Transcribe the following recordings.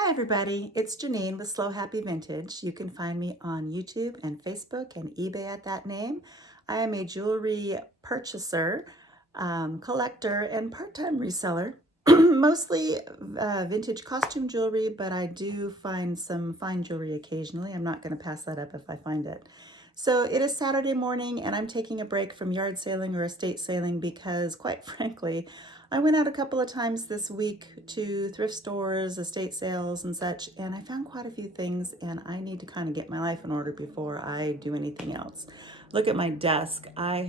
Hi everybody, it's Janine with Slow Happy Vintage. You can find me on YouTube and Facebook and eBay at that name. I am a jewelry purchaser, collector, and part-time reseller. Mostly vintage costume jewelry, but I do find some fine jewelry occasionally. I'm not going to pass that up if I find it. So it is Saturday morning and I'm taking a break from yard sailing or estate sailing because, quite frankly, I went out a couple of times this week to thrift stores, estate sales, and such, and I found quite a few things, and I need to kind of get my life in order before I do anything else. Look at my desk. I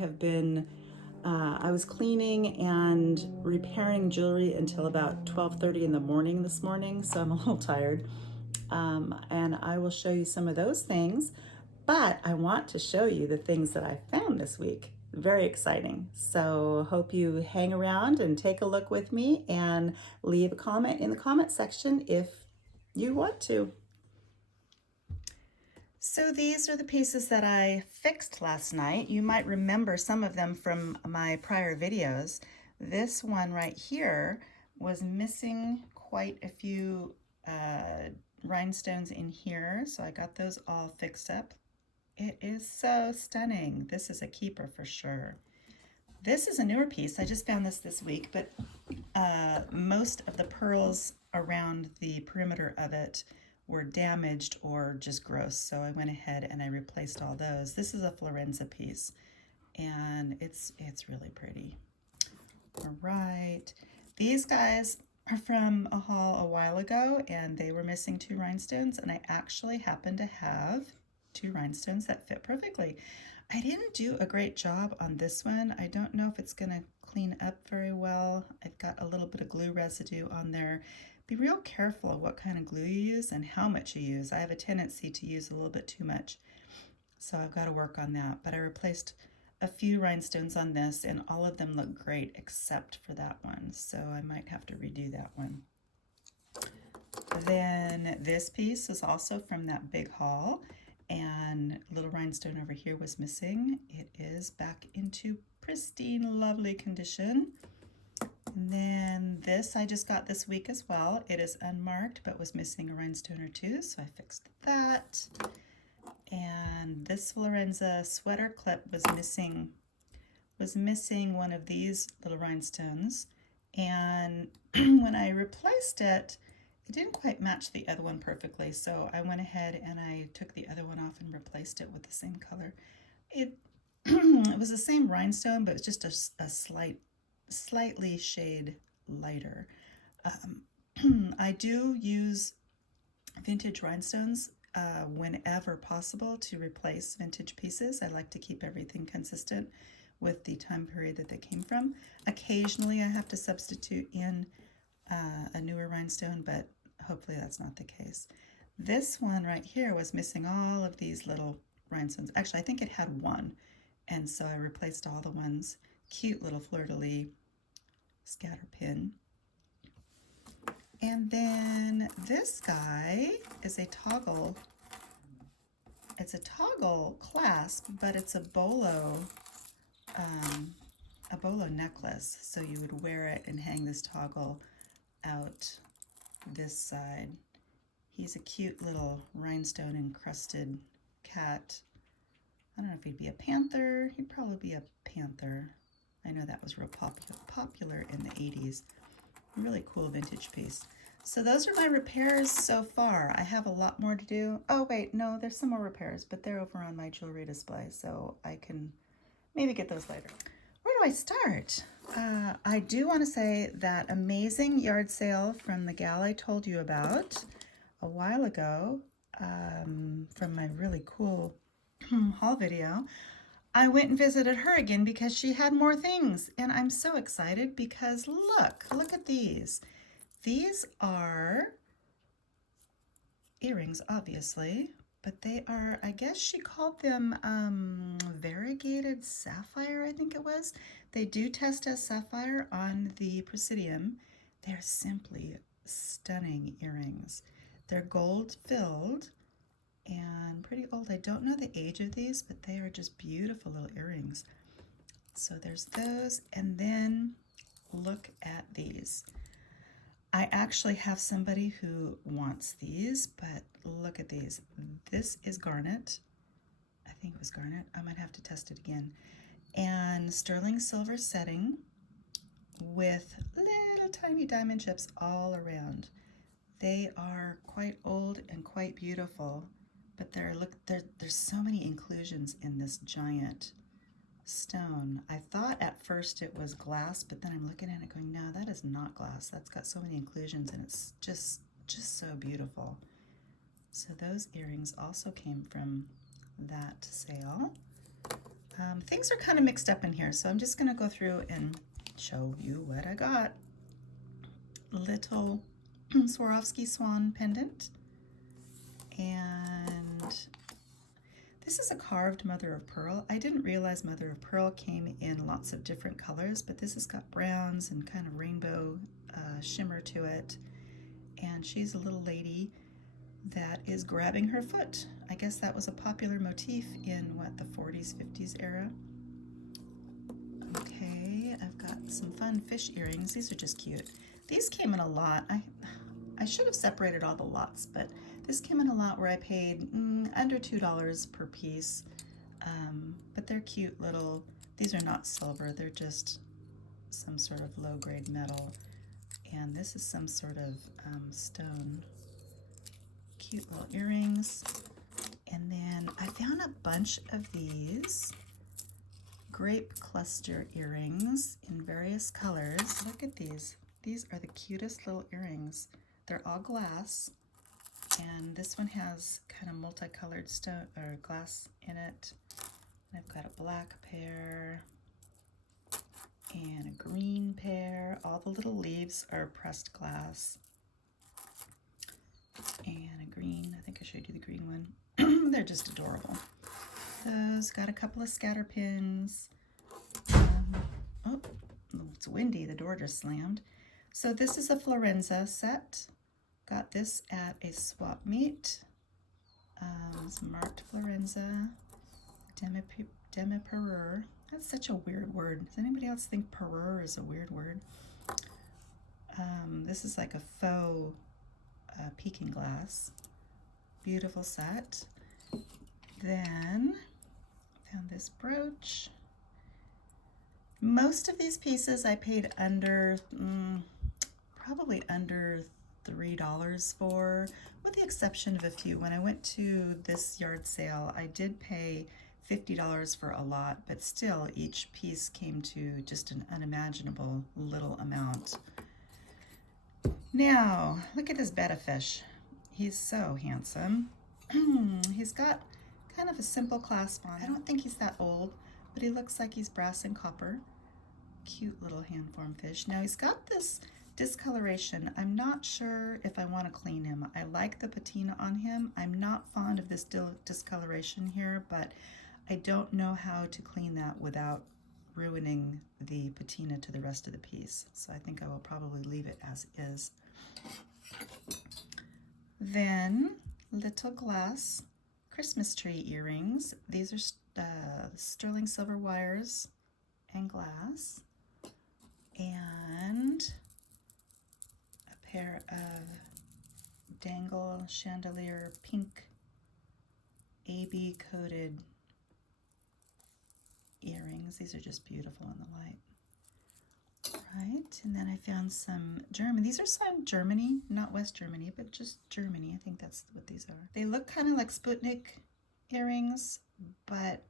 was cleaning and repairing jewelry until about 12:30 in the morning this morning, so I'm a little tired. And I will show you some of those things, but I want to show you the things that I found this week. Very exciting. So hope you hang around and take a look with me and leave a comment in the comment section if you want to. So these are the pieces that I fixed last night. You might remember some of them from my prior videos. This one right here was missing quite a few rhinestones in here, so I got those all fixed up. It is so stunning. This is a keeper for sure. This is a newer piece. I just found this week, but most of the pearls around the perimeter of it were damaged or just gross. So I went ahead and I replaced all those. This is a Florenza piece, and it's really pretty. All right. These guys are from a haul a while ago, and they were missing 2 rhinestones, and I actually happen to have 2 rhinestones that fit perfectly. I didn't do a great job on this one. I don't know if it's going to clean up very well. I've got a little bit of glue residue on there. Be real careful of what kind of glue you use and how much you use. I have a tendency to use a little bit too much, so I've got to work on that. But I replaced a few rhinestones on this, and all of them look great except for that one, so I might have to redo that one. Then this piece is also from that big haul, and little rhinestone over here was missing. It is back into pristine, lovely condition. And then this I just got this week as well. It is unmarked but was missing a rhinestone or two, so I fixed that. And this Florenza sweater clip was missing one of these little rhinestones, and when I replaced it, it didn't quite match the other one perfectly, so I went ahead and I took the other one off and replaced it with the same color. It was the same rhinestone, but it's just a slightly shade lighter. I do use vintage rhinestones whenever possible to replace vintage pieces. I like to keep everything consistent with the time period that they came from. Occasionally I have to substitute in a newer rhinestone, but hopefully that's not the case. This one right here was missing all of these little rhinestones. Actually, I think it had one, and so I replaced all the ones. Cute little fleur-de-lis scatter pin. And then this guy is a toggle. It's a toggle clasp, but it's a bolo necklace. So you would wear it and hang this toggle out this side. He's a cute little rhinestone encrusted cat. I don't know if he'd be a panther. He'd probably be a panther. I know that was real popular in the 80s. Really cool vintage piece. So those are my repairs so far. I have a lot more to do. Oh wait, no, there's some more repairs, but they're over on my jewelry display, so I can maybe get those later. Where do I start? I do want to say that amazing yard sale from the gal I told you about a while ago, from my really cool haul video. I went and visited her again because she had more things, and I'm so excited because look at these. These are earrings, obviously, but they are, I guess she called them variegated sapphire, I think it was. They do test as sapphire on the Presidium. They're simply stunning earrings. They're gold filled and pretty old. I don't know the age of these, but they are just beautiful little earrings. So there's those, and then look at these. I actually have somebody who wants these, but look at these. This is garnet. I think it was garnet. I might have to test it again. And sterling silver setting with little tiny diamond chips all around. They are quite old and quite beautiful, but there's so many inclusions in this giant stone. I thought at first it was glass, but then I'm looking at it going, no, that is not glass. That's got so many inclusions and it's just so beautiful. So those earrings also came from that sale. Things are kind of mixed up in here, so I'm just going to go through and show you what I got. Little Swarovski swan pendant, and this is a carved mother of pearl. I didn't realize mother of pearl came in lots of different colors, but this has got browns and kind of rainbow shimmer to it, and she's a little lady that is grabbing her foot. I guess that was a popular motif in what, the 40s, 50s era. Okay, I've got some fun fish earrings. These are just cute. These came in a lot. I should have separated all the lots, but this came in a lot where I paid under $2 per piece. But they're cute little, these are not silver, they're just some sort of low-grade metal. And this is some sort of stone. Cute little earrings. And then I found a bunch of these grape cluster earrings in various colors. Look at these. These are the cutest little earrings. They're all glass, and this one has kind of multicolored stone or glass in it. I've got a black pair and a green pair. All the little leaves are pressed glass. And a green, I think I showed you the green one. They're just adorable. Those, got a couple of scatter pins. Oh, it's windy, the door just slammed. So this is a Florenza set. Got this at a swap meet. It's marked Florenza. Demi-Pereur. That's such a weird word. Does anybody else think Pereur is a weird word? This is like a faux peking glass. Beautiful set. Then found this brooch. Most of these pieces I paid under, probably under $3 for, with the exception of a few. When I went to this yard sale, I did pay $50 for a lot, but still each piece came to just an unimaginable little amount. Now, look at this betta fish. He's so handsome. He's got kind of a simple clasp on. I don't think he's that old, but he looks like he's brass and copper. Cute little hand-formed fish. Now he's got this discoloration. I'm not sure if I want to clean him. I like the patina on him. I'm not fond of this discoloration here, but I don't know how to clean that without ruining the patina to the rest of the piece. So I think I will probably leave it as is. Then little glass Christmas tree earrings. These are sterling silver wires and glass. And a pair of dangle chandelier pink AB coated earrings. These are just beautiful in the light. Right, and then I found some German. These are some Germany, not West Germany, but just Germany. I think that's what these are. They look kind of like Sputnik earrings, but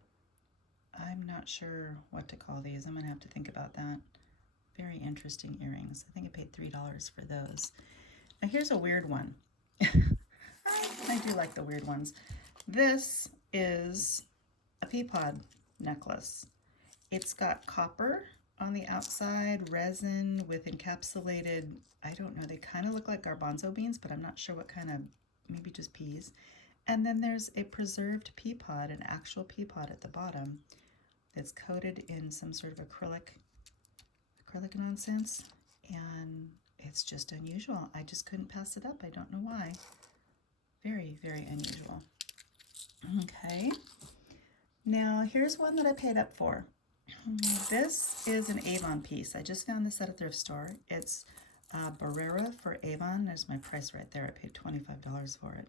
I'm not sure what to call these. I'm gonna have to think about that. Very interesting earrings. I think I paid $3 for those. Now here's a weird one. I do like the weird ones. This is a pea pod necklace. It's got copper on the outside, resin with encapsulated, I don't know, they kind of look like garbanzo beans, but I'm not sure what kind of, maybe just peas. And then there's a preserved pea pod, an actual pea pod at the bottom that's coated in some sort of acrylic nonsense, and it's just unusual. I just couldn't pass it up. I don't know why. Very, very unusual. Okay. Now here's one that I paid up for. This is an Avon piece. I just found this at a thrift store. It's Barrera for Avon. There's my price right there. I paid $25 for it.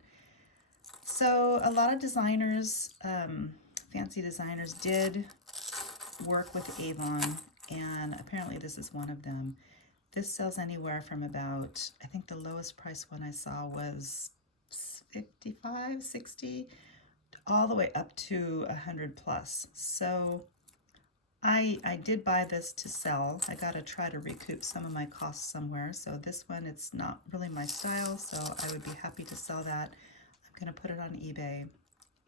So a lot of designers, fancy designers, did work with Avon, and apparently this is one of them. This sells anywhere from about, I think the lowest price one I saw was 55, 60, all the way up to 100 plus. So I did buy this to sell. I got to try to recoup some of my costs somewhere. So this one, it's not really my style, so I would be happy to sell that. I'm going to put it on eBay,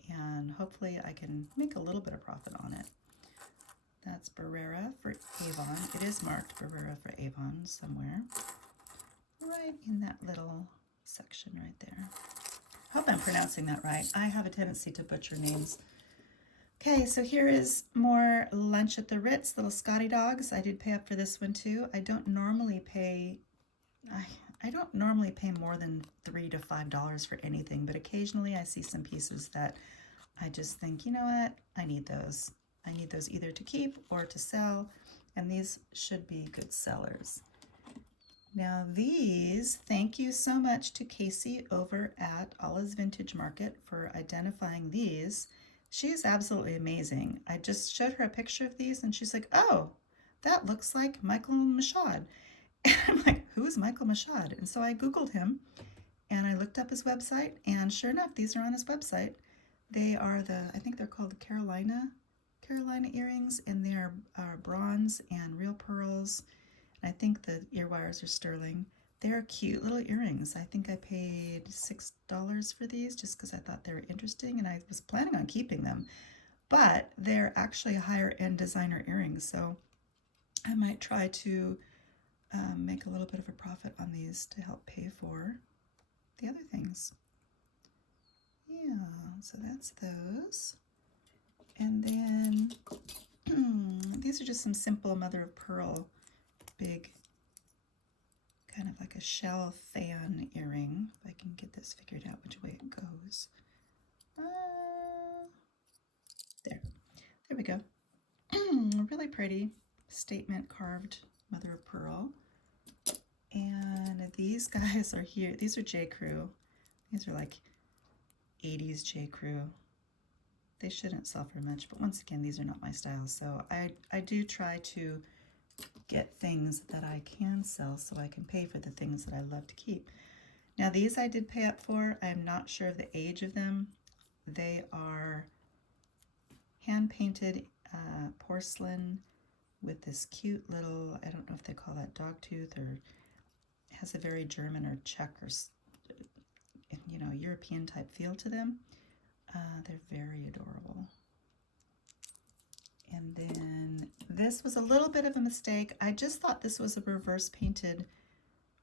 and hopefully I can make a little bit of profit on it. That's Barrera for Avon. It is marked Barrera for Avon somewhere, right in that little section right there. Hope I'm pronouncing that right. I have a tendency to butcher names. Okay, so here is more Lunch at the Ritz, little Scotty dogs. I did pay up for this one too. I don't normally pay more than $3 to $5 for anything, but occasionally I see some pieces that I just think, you know what, I need those. I need those either to keep or to sell, and these should be good sellers. Now these, thank you so much to Casey over at Allah's Vintage Market for identifying these. She's absolutely amazing. I just showed her a picture of these and she's like, oh, that looks like Michael Mashad. And I'm like, who's Michael Mashad? And so I Googled him and I looked up his website, and sure enough, these are on his website. They are I think they're called the Carolina earrings, and they're bronze and real pearls. And I think the ear wires are sterling. They're cute little earrings. I think I paid $6 for these just because I thought they were interesting, and I was planning on keeping them. But they're actually higher end designer earrings, so I might try to make a little bit of a profit on these to help pay for the other things. Yeah, so that's those. And then these are just some simple mother of pearl, big, kind of like a shell fan earring. If I can get this figured out which way it goes. There we go. Really pretty statement carved mother of pearl. And these guys are here. These are J. Crew. These are like 80s J. Crew. They shouldn't sell for much, but once again, these are not my style. So I do try to get things that I can sell so I can pay for the things that I love to keep. Now these I did pay up for. I'm not sure of the age of them. They are hand-painted porcelain with this cute little, I don't know if they call that dog tooth, or it has a very German or Czech or European type feel to them. They're very adorable. And then this was a little bit of a mistake. I just thought this was a reverse painted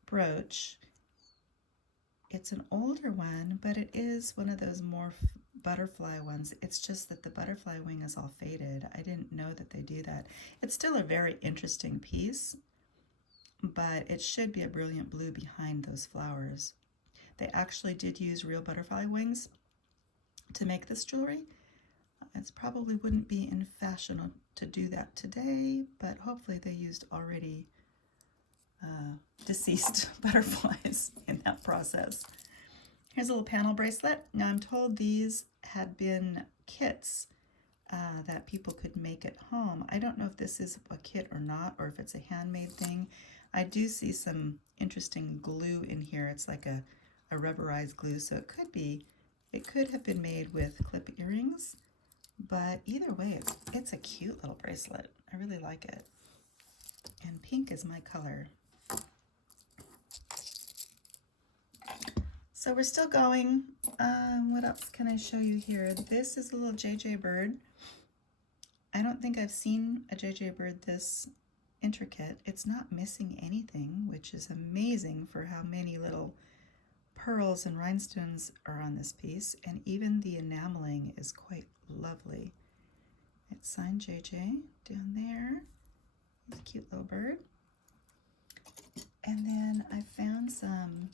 brooch. It's an older one, but it is one of those more butterfly ones. It's just that the butterfly wing is all faded. I didn't know that they do that. It's still a very interesting piece, but it should be a brilliant blue behind those flowers. They actually did use real butterfly wings to make this jewelry. It probably wouldn't be in fashion to do that today, but hopefully they used already deceased butterflies in that process. Here's a little panel bracelet. Now I'm told these had been kits that people could make at home. I don't know if this is a kit or not, or if it's a handmade thing. I do see some interesting glue in here. It's like a rubberized glue, so it could have been made with clip earrings, but either way, it's a cute little bracelet. I really like it. And pink is my color. So we're still going. What else can I show you here? This is a little JJ bird. I don't think I've seen a JJ bird this intricate. It's not missing anything, which is amazing for how many little pearls and rhinestones are on this piece, and even the enameling is quite lovely. It's signed JJ down there. It's a cute little bird. And then I found some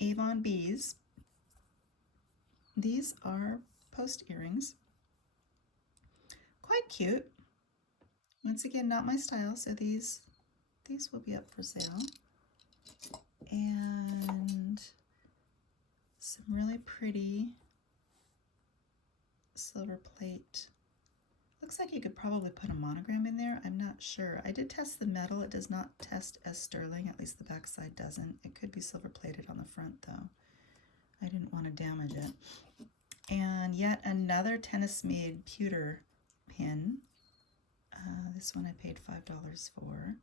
Avon bees. These are post earrings. Quite cute. Once again, not my style, so these these will be up for sale. And some really pretty silver plate. Looks like you could probably put a monogram in there. I'm not sure. I did test the metal. It does not test as sterling, at least the back side doesn't. It could be silver plated on the front though. I didn't want to damage it. And yet another tennis made pewter pin. This one I paid $5 for.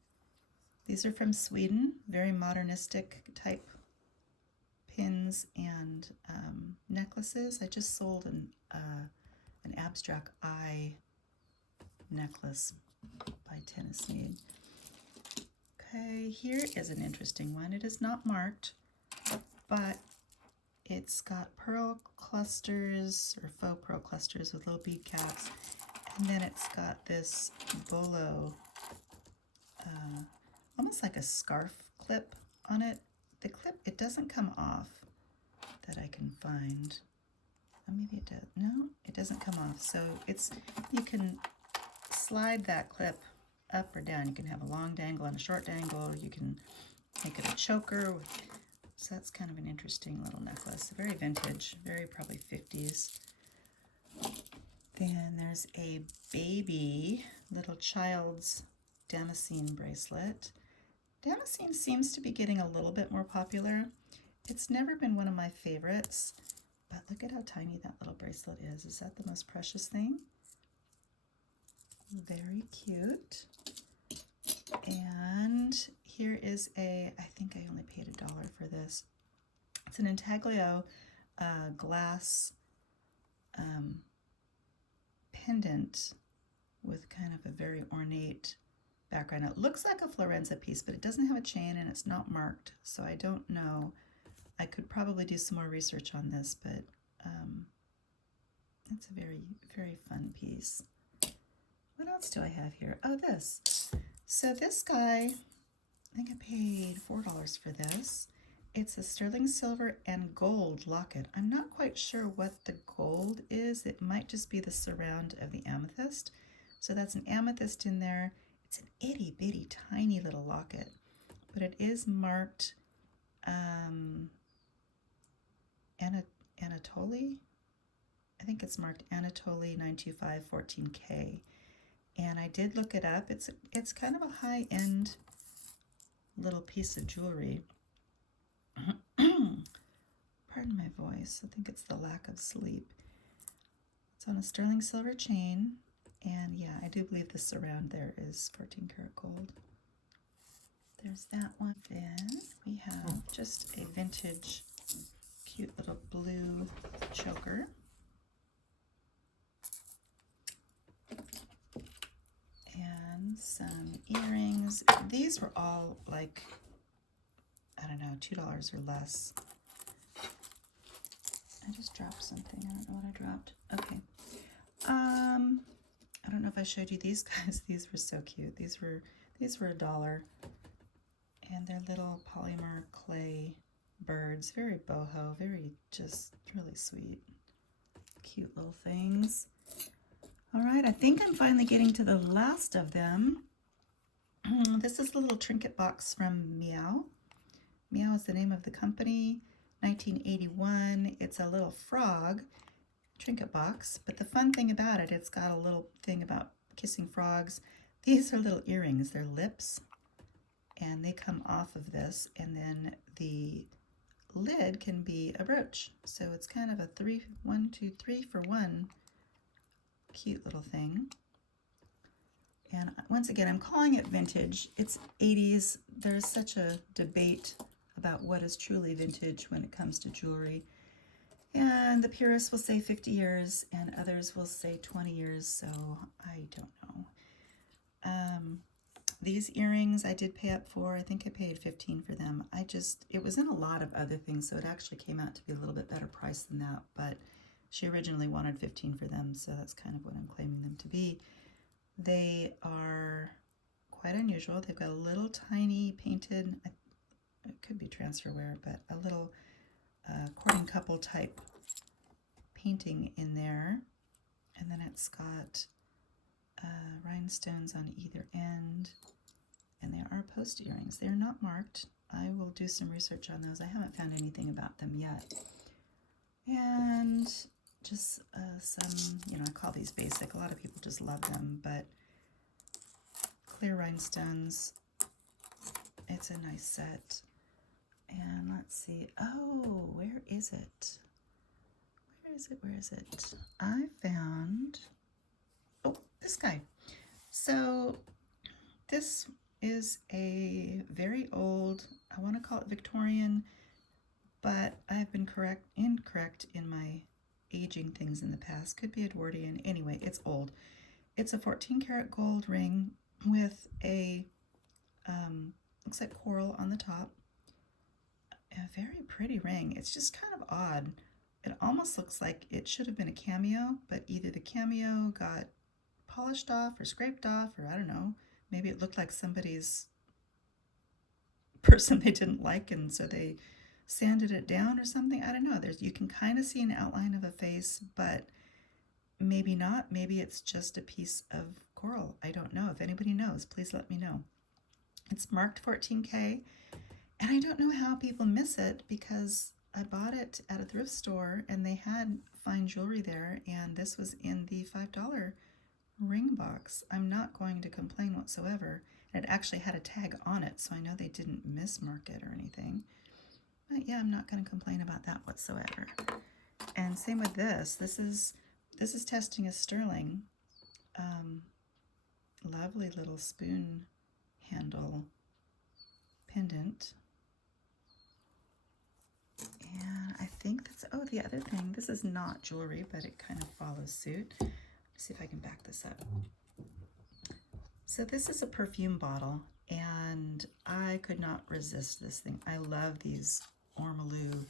These are from Sweden, very modernistic type pins and necklaces. I just sold an abstract eye necklace by Tennis Made. Okay, here is an interesting one. It is not marked, but it's got pearl clusters or faux pearl clusters with little bead caps, and then it's got this bolo, almost like a scarf clip on it. The clip, it doesn't come off that I can find. Oh, maybe it does. No, it doesn't come off. So it's, you can slide that clip up or down. You can have a long dangle and a short dangle. You can make it a choker. So that's kind of an interesting little necklace. Very vintage, very probably 50s. Then there's a baby little child's damascene bracelet. Damascene seems to be getting a little bit more popular. It's never been one of my favorites, but look at how tiny that little bracelet is. Is that the most precious thing? Very cute. And here is a, I think I only paid $1 for this. It's an intaglio glass pendant with kind of a very ornate background. It looks like a Florenza piece, but it doesn't have a chain and it's not marked, so I don't know. I could probably do some more research on this, but it's a very, very fun piece. What else do I have here? Oh, this. So this guy, I think I paid $4 for this. It's a sterling silver and gold locket. I'm not quite sure what the gold is. It might just be the surround of the amethyst. So that's an amethyst in there. It's an itty bitty tiny little locket, but it is marked Anatoly. I think it's marked Anatoly 925 14K. And I did look it up. It's kind of a high-end little piece of jewelry. Pardon my voice. I think it's the lack of sleep. It's on a sterling silver chain. And yeah, I do believe the surround there is 14 karat gold. There's that one. Then we have just a vintage, cute little blue choker. And some earrings. These were all like, I don't know, $2 or less. I just dropped something. I don't know what I dropped. Okay. I don't know if I showed you these guys. These were so cute. These were $1. And they're little polymer clay birds. Very boho, very just really sweet. Cute little things. All right, I think I'm finally getting to the last of them. This is a little trinket box from Meow. Meow is the name of the company. 1981. It's a little frog trinket box, but the fun thing about it, it's got a little thing about kissing frogs. These are little earrings. They're lips, and they come off of this, and then the lid can be a brooch. So it's kind of a 1, 2, 3 for 1 cute little thing. And once again, I'm calling it vintage. It's 80s. There's such a debate about what is truly vintage when it comes to jewelry. And the purists will say 50 years and others will say 20 years, so I don't know. These earrings I did pay up for. I think I paid $15 for them. It was in a lot of other things, so it actually came out to be a little bit better price than that, but she originally wanted $15 for them, so that's kind of what I'm claiming them to be. They are quite unusual. They've got a little tiny painted, it could be transfer wear, but a little courting couple type painting in there. And then it's got rhinestones on either end, and they are post earrings. They're not marked. I will do some research on those. I haven't found anything about them yet. And just some, you know, I call these basic. A lot of people just love them, but clear rhinestones. It's a nice set. And let's see. Oh, where is it? Where is it? Where is it? I found, oh, this guy. So this is a very old, I want to call it Victorian, but I've been incorrect in my aging things in the past. Could be Edwardian. Anyway, it's old. It's a 14 karat gold ring with a, looks like coral on the top. A very pretty ring. It's just kind of odd. It almost looks like it should have been a cameo, but either the cameo got polished off or scraped off, or I don't know. Maybe it looked like somebody's person they didn't like, and so they sanded it down or something. I don't know. You can kind of see an outline of a face, but maybe not. Maybe it's just a piece of coral. I don't know. If anybody knows, please let me know. It's marked 14K, and I don't know how people miss it because I bought it at a thrift store and they had fine jewelry there, and this was in the $5 ring box. I'm not going to complain whatsoever. And it actually had a tag on it, so I know they didn't mismark it or anything. But yeah, I'm not going to complain about that whatsoever. And same with this. This is testing as sterling. Lovely little spoon handle pendant. And I think that's, oh, the other thing, this is not jewelry, but it kind of follows suit. Let's see if I can back this up. So this is a perfume bottle, and I could not resist this thing. I love these ormolu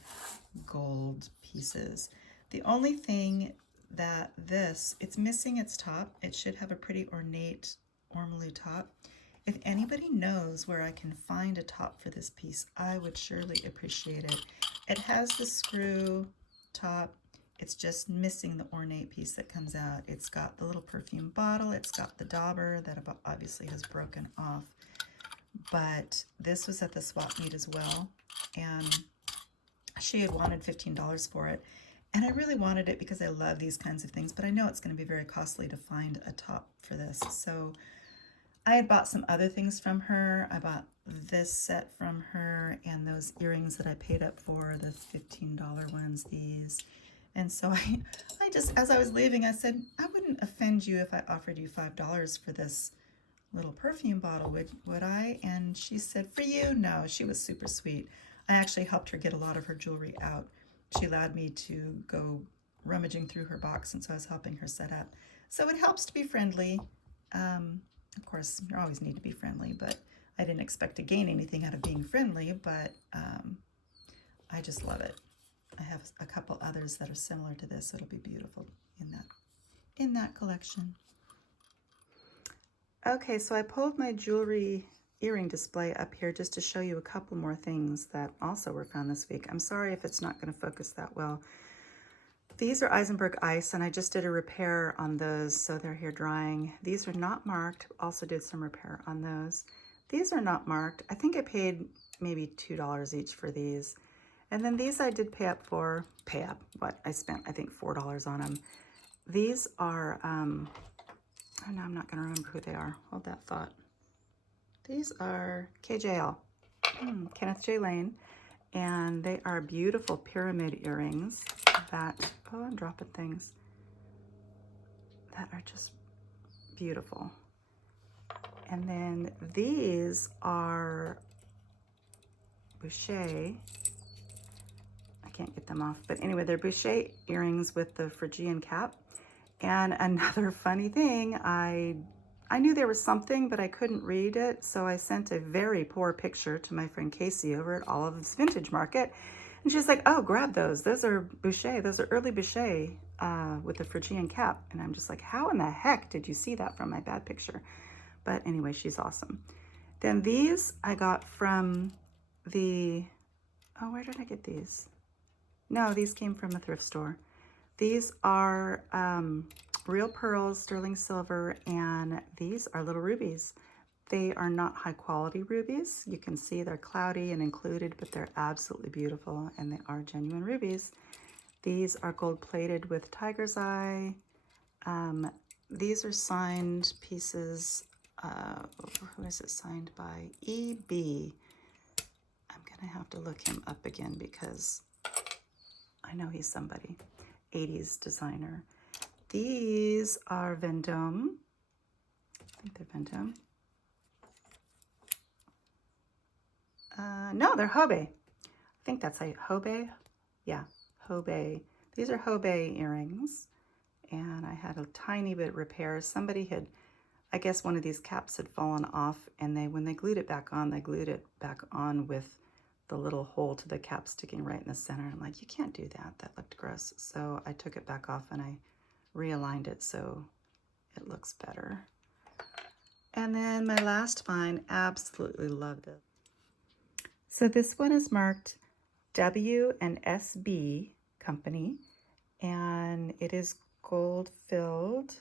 gold pieces. The only thing that it's missing its top. It should have a pretty ornate ormolu top. If anybody knows where I can find a top for this piece, I would surely appreciate it. It has the screw top. It's just missing the ornate piece that comes out. It's got the little perfume bottle. It's got the dauber that obviously has broken off. But this was at the swap meet as well, and she had wanted $15 for it. And I really wanted it because I love these kinds of things, but I know it's going to be very costly to find a top for this. So I had bought some other things from her. I bought this set from her and those earrings that I paid up for, the $15 ones, these. And so I just, as I was leaving, I said, I wouldn't offend you if I offered you $5 for this little perfume bottle, would I? And she said, for you? No. She was super sweet. I actually helped her get a lot of her jewelry out. She allowed me to go rummaging through her box, and so I was helping her set up. So it helps to be friendly. Of course, you always need to be friendly, but I didn't expect to gain anything out of being friendly, but I just love it. I have a couple others that are similar to this. It'll be beautiful in that collection. Okay, so I pulled my jewelry earring display up here just to show you a couple more things that also were found this week. I'm sorry if it's not going to focus that well. These are Eisenberg Ice, and I just did a repair on those, so they're here drying. These are not marked. Also did some repair on those. These are not marked. I think I paid maybe $2 each for these. And then these I did pay up, what? I spent, I think, $4 on them. These are, oh no, I'm not going to remember who they are. Hold that thought. These are KJL, Kenneth J. Lane, and they are beautiful pyramid earrings that, oh, I'm dropping things, that are just beautiful. And then these are Boucher. I can't get them off, but anyway, they're Boucher earrings with the Phrygian cap. And another funny thing, I knew there was something, but I couldn't read it, so I sent a very poor picture to my friend Casey over at Olive's Vintage Market, and she's like, oh, grab those. Those are Boucher. Those are early Boucher with the Phrygian cap. And I'm just like, how in the heck did you see that from my bad picture? But anyway, she's awesome. Then these I got from the, oh, where did I get these? No, these came from a thrift store. These are real pearls, sterling silver, and these are little rubies. They are not high quality rubies. You can see they're cloudy and included, but they're absolutely beautiful and they are genuine rubies. These are gold plated with tiger's eye. These are signed pieces. Who is it signed by? EB. I'm gonna have to look him up again because I know he's somebody. 80s designer. These are Vendome. I think they're Vendome. No, they're Hobe. I think that's a Hobe. Yeah, Hobe. These are Hobe earrings. And I had a tiny bit of repair. Somebody had, I guess one of these caps had fallen off, and when they glued it back on, they glued it back on with the little hole to the cap sticking right in the center. I'm like, you can't do that. That looked gross. So I took it back off and I realigned it so it looks better. And then my last find, absolutely loved it. So this one is marked W and SB Company, and it is gold filled.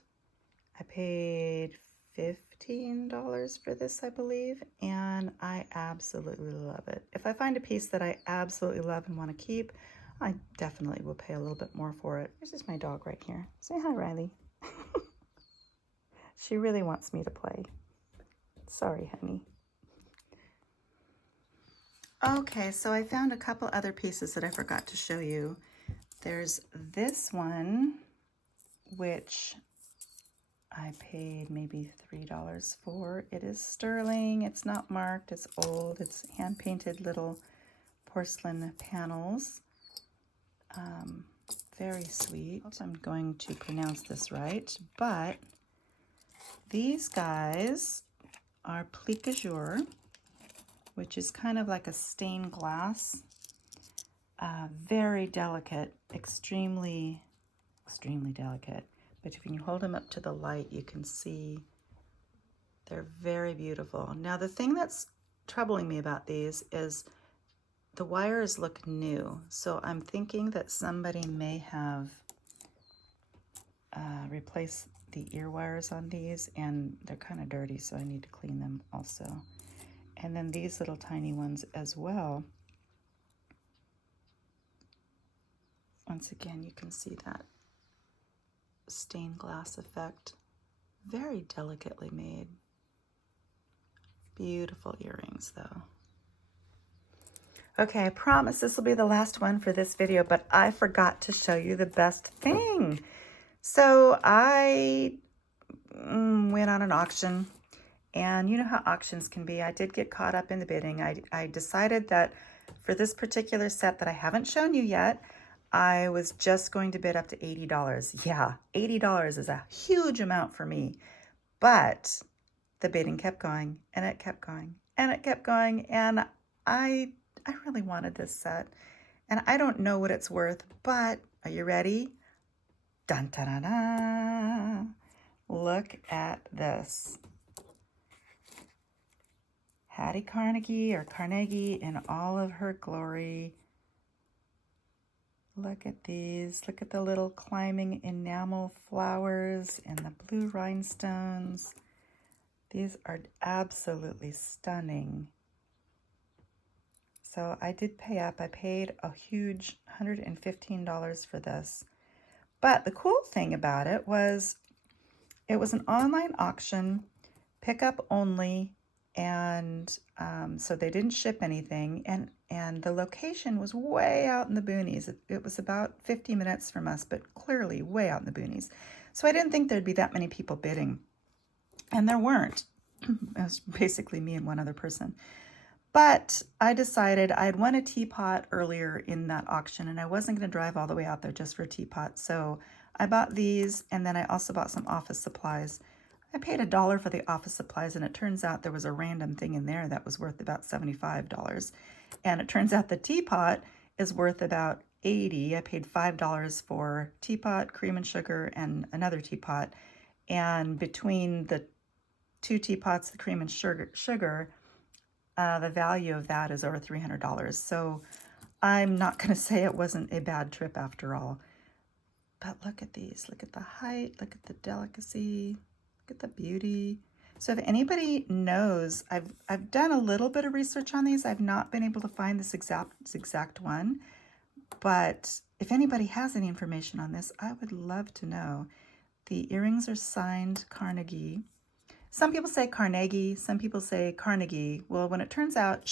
I paid $15 for this, I believe, and I absolutely love it. If I find a piece that I absolutely love and want to keep, I definitely will pay a little bit more for it. This is my dog right here. Say hi, Riley. She really wants me to play. Sorry, honey. Okay, so I found a couple other pieces that I forgot to show you. There's this one, which I paid maybe $3 for. It is sterling. It's not marked. It's old. It's hand-painted little porcelain panels. Very sweet. I'm going to pronounce this right, but these guys are plique jour, which is kind of like a stained glass. Very delicate, extremely delicate. But if you hold them up to the light, you can see they're very beautiful. Now, the thing that's troubling me about these is the wires look new. So I'm thinking that somebody may have replaced the ear wires on these, and they're kind of dirty, so I need to clean them also. And then these little tiny ones as well. Once again, you can see that stained glass effect. Very delicately made. Beautiful earrings though. Okay, I promise this will be the last one for this video, but I forgot to show you the best thing. So I went on an auction, and you know how auctions can be. I did get caught up in the bidding. I decided that for this particular set that I haven't shown you yet, I was just going to bid up to $80. Yeah, $80 is a huge amount for me. But the bidding kept going, and it kept going, and it kept going, and I really wanted this set. And I don't know what it's worth, but are you ready? Dun, dun, dun, dun. Look at this. Hattie Carnegie in all of her glory. Look at these. Look at the little climbing enamel flowers and the blue rhinestones. These are absolutely stunning. So I did pay up. I paid a huge $115 for this. But the cool thing about it was an online auction, pickup only, and so they didn't ship anything, and the location was way out in the boonies. It was about 50 minutes from us, but clearly way out in the boonies. So I didn't think there'd be that many people bidding, and there weren't. It was basically me and one other person. But I decided I had won a teapot earlier in that auction, and I wasn't going to drive all the way out there just for a teapot. So I bought these, and then I also bought some office supplies. I paid $1 for the office supplies, and it turns out there was a random thing in there that was worth about $75. And it turns out the teapot is worth about $80. I paid $5 for teapot, cream and sugar, and another teapot. And between the two teapots, the cream and sugar, the value of that is over $300. So I'm not going to say it wasn't a bad trip after all. But look at these. Look at the height. Look at the delicacy. Look at the beauty. So if anybody knows, I've done a little bit of research on these. I've not been able to find this exact one, but if anybody has any information on this, I would love to know. The earrings are signed Carnegie. Some people say Carnegie, some people say Carnegie. Well, when it turns out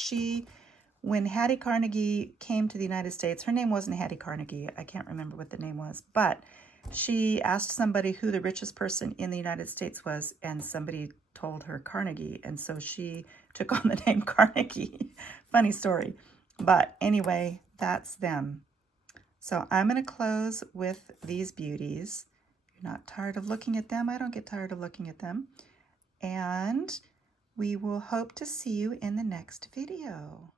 when Hattie Carnegie came to the United States, her name wasn't Hattie Carnegie. I can't remember what the name was, but she asked somebody who the richest person in the United States was, and somebody told her Carnegie, and so she took on the name Carnegie. Funny story. But anyway, that's them. So I'm going to close with these beauties. You're not tired of looking at them? I don't get tired of looking at them. And we will hope to see you in the next video.